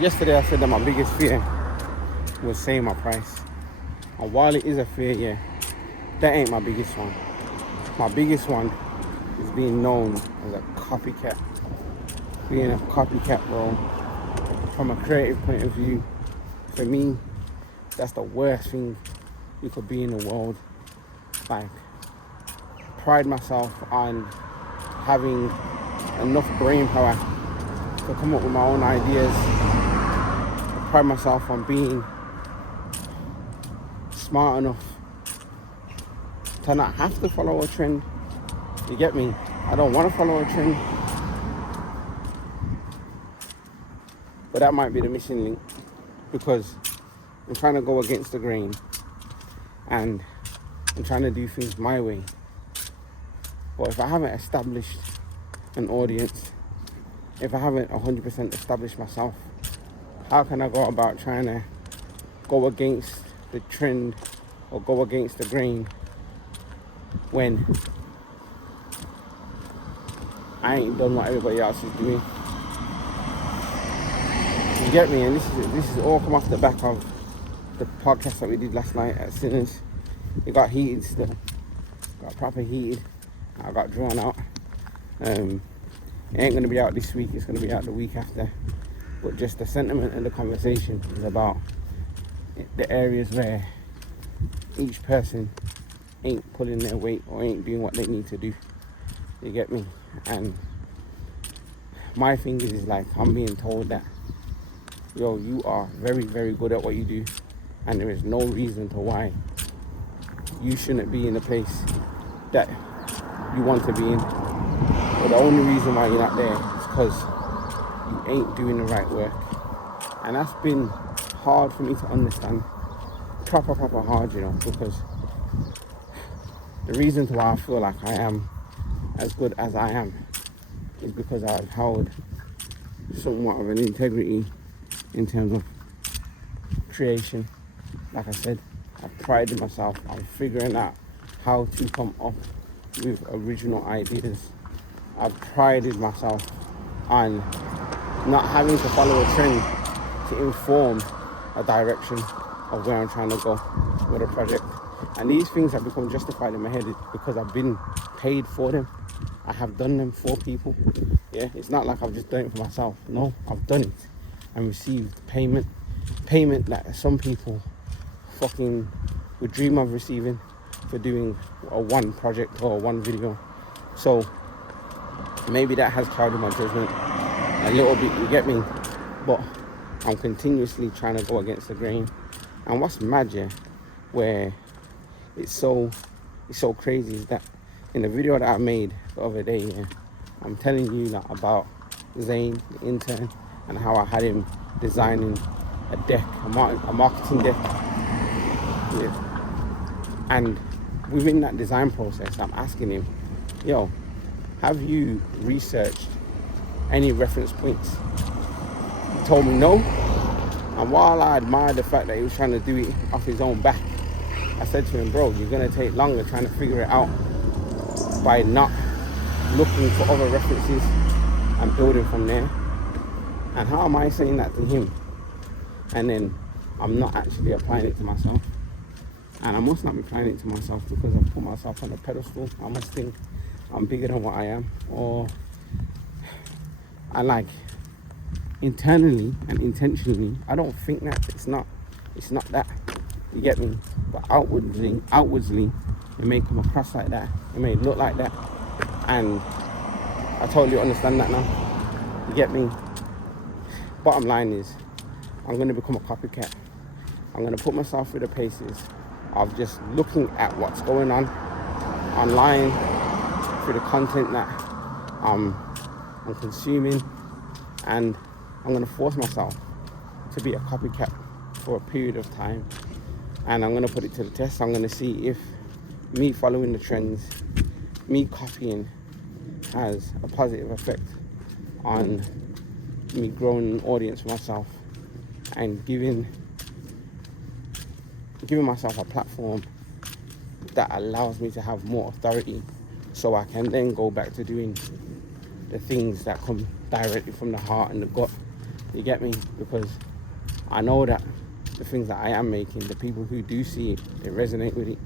Yesterday I said that my biggest fear was saying my price. And while it is a fear, yeah, that ain't my biggest one. My biggest one is being known as a copycat. Being a copycat, bro. From a creative point of view, for me, that's the worst thing you could be in the world. Like, pride myself on having enough brain power to come up with my own ideas. I pride myself on being smart enough to not have to follow a trend. You get me? I don't want to follow a trend. But that might be the missing link, because I'm trying to go against the grain and I'm trying to do things my way. But if I haven't established an audience, if I haven't 100% established myself, how can I go about trying to go against the trend or go against the grain when I ain't done what everybody else is doing? You get me? And this is all come off the back of the podcast that we did last night at Sinners. It got heated still. Got proper heated. I got drawn out. It ain't going to be out this week. It's going to be out the week after. But just the sentiment and the conversation is about the areas where each person ain't pulling their weight or ain't doing what they need to do. You get me? And my thing is like, I'm being told that, yo, you are very, very good at what you do, and there is no reason to why you shouldn't be in the place that you want to be in. But the only reason why you're not there is because you ain't doing the right work. And that's been hard for me to understand. Proper hard, you know, because the reason why I feel like I am as good as I am is because I've held somewhat of an integrity in terms of creation. Like I said, I've prided myself on figuring out how to come up with original ideas. I've prided myself on not having to follow a trend to inform a direction of where I'm trying to go with a project. And these things have become justified in my head because I've been paid for them. I have done them for people. Yeah, it's not like I've just done it for myself. No, I've done it and received payment that some people fucking would dream of receiving for doing a one project or one video. So maybe that has clouded my judgment a little bit, you get me? But I'm continuously trying to go against the grain. And what's mad, yeah, where it's so crazy is that in the video that I made the other day, yeah, I'm telling you like, about Zane, the intern, and how I had him designing a deck, a marketing deck. Yeah. And within that design process, I'm asking him, yo, have you researched any reference points? He told me no. And while I admired the fact that he was trying to do it off his own back, I said to him, bro, you're going to take longer trying to figure it out by not looking for other references and building from there. And how am I saying that to him? And then I'm not actually applying it to myself. And I must not be applying it to myself because I've put myself on a pedestal. I must think I'm bigger than what I am. Or I like internally and intentionally, I don't think that. It's not that. You get me? But outwardly, it may come across like that. It may look like that. And I totally understand that now. You get me? Bottom line is, I'm going to become a copycat. I'm going to put myself through the paces of just looking at what's going on online, through the content that I'm consuming, and I'm going to force myself to be a copycat for a period of time. And I'm going to put it to the test. I'm going to see if me following the trends, me copying, has a positive effect on me growing an audience for myself and giving myself a platform that allows me to have more authority, so I can then go back to doing the things that come directly from the heart and the gut You get me? Because I know that the things that I am making, the people who do see it, they resonate with it.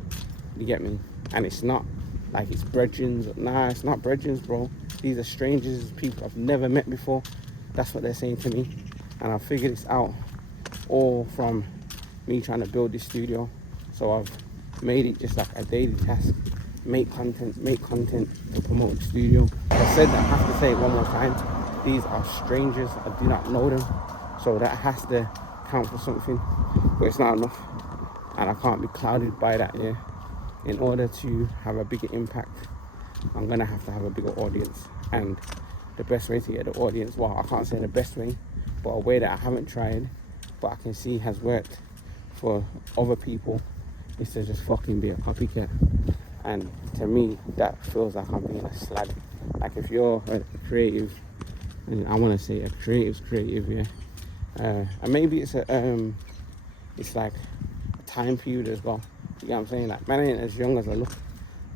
You get me? And it's not like it's brethrens. Nah, it's not brethrens, bro. These are strangers, people I've never met before. That's what they're saying to me. And I figured this out all from me trying to build this studio. So I've made it just like a daily task. Make content to promote the studio. I said that, I have to say it one more time. These are strangers, I do not know them. So that has to count for something, but it's not enough. And I can't be clouded by that, yeah. In order to have a bigger impact, I'm gonna have to have a bigger audience. And the best way to get the audience, well, I can't say the best way, but a way that I haven't tried, but I can see has worked for other people, is to just fucking be a copycat. And to me, that feels like I'm being a slag. Like if you're a creative, and I want to say a creative's creative, yeah. And maybe it's it's like a time period as well. You get what I'm saying? Like, man, I ain't as young as I look.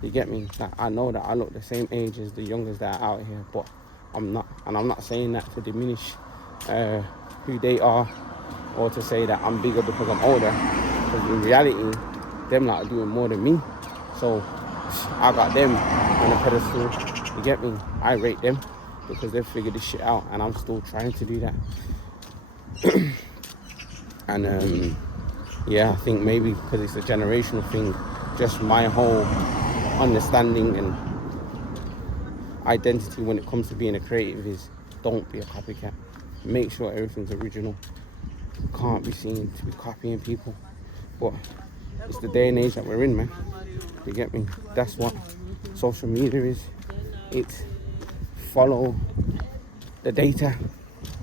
You get me? Like, I know that I look the same age as the youngers that are out here, but I'm not. And I'm not saying that to diminish who they are, or to say that I'm bigger because I'm older. Because in reality, them lot are doing more than me. So I got them on a pedestal. You get me? I rate them because they've figured this shit out, and I'm still trying to do that. And yeah, I think maybe because it's a generational thing, just my whole understanding and identity when it comes to being a creative is don't be a copycat. Make sure everything's original. Can't be seen to be copying people. But it's the day and age that we're in, man. You get me? That's what social media is. It's follow the data,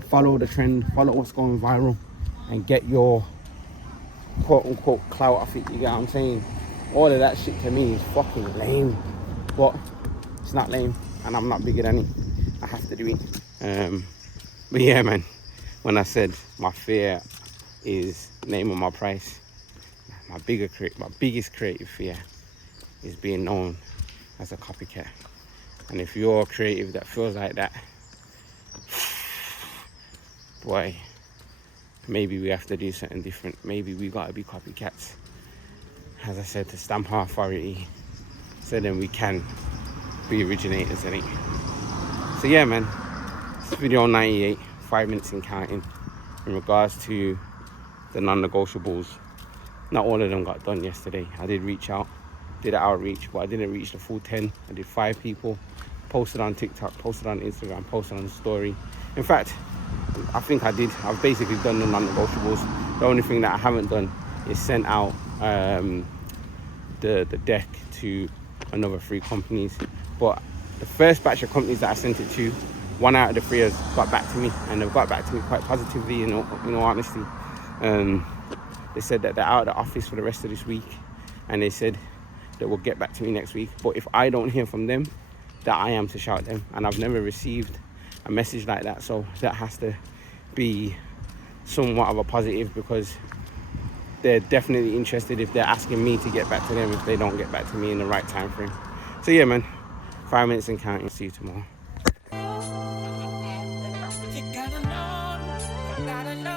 follow the trend, follow what's going viral, and get your quote unquote clout off it. You get what I'm saying? All of that shit to me is fucking lame. But it's not lame, and I'm not bigger than it. I have to do it. But yeah, man, when I said my fear is naming my price, my biggest creative fear is being known as a copycat. And if you're a creative that feels like that, boy, maybe we have to do something different. Maybe we gotta be copycats, as I said, to stamp our authority, so then we can be originators in it. So yeah, man, it's video 98, 5 minutes and counting, in regards to the non-negotiables. Not all of them got done yesterday. I did reach out, did an outreach, but I didn't reach the full 10. I did 5 people, posted on TikTok, posted on Instagram, posted on the story. In fact, I think I've basically done the non-negotiables. The only thing that I haven't done is sent out the deck to another 3 companies. But the first batch of companies that I sent it to, 1 out of the 3 has got back to me, and they've got back to me quite positively, in all honesty. They said that they're out of the office for the rest of this week, and they said that will get back to me next week. But if I don't hear from them, that I am to shout them. And I've never received a message like that, so that has to be somewhat of a positive, because they're definitely interested if they're asking me to get back to them if they don't get back to me in the right time frame. So yeah, man, 5 minutes and counting. See you tomorrow. You gotta know.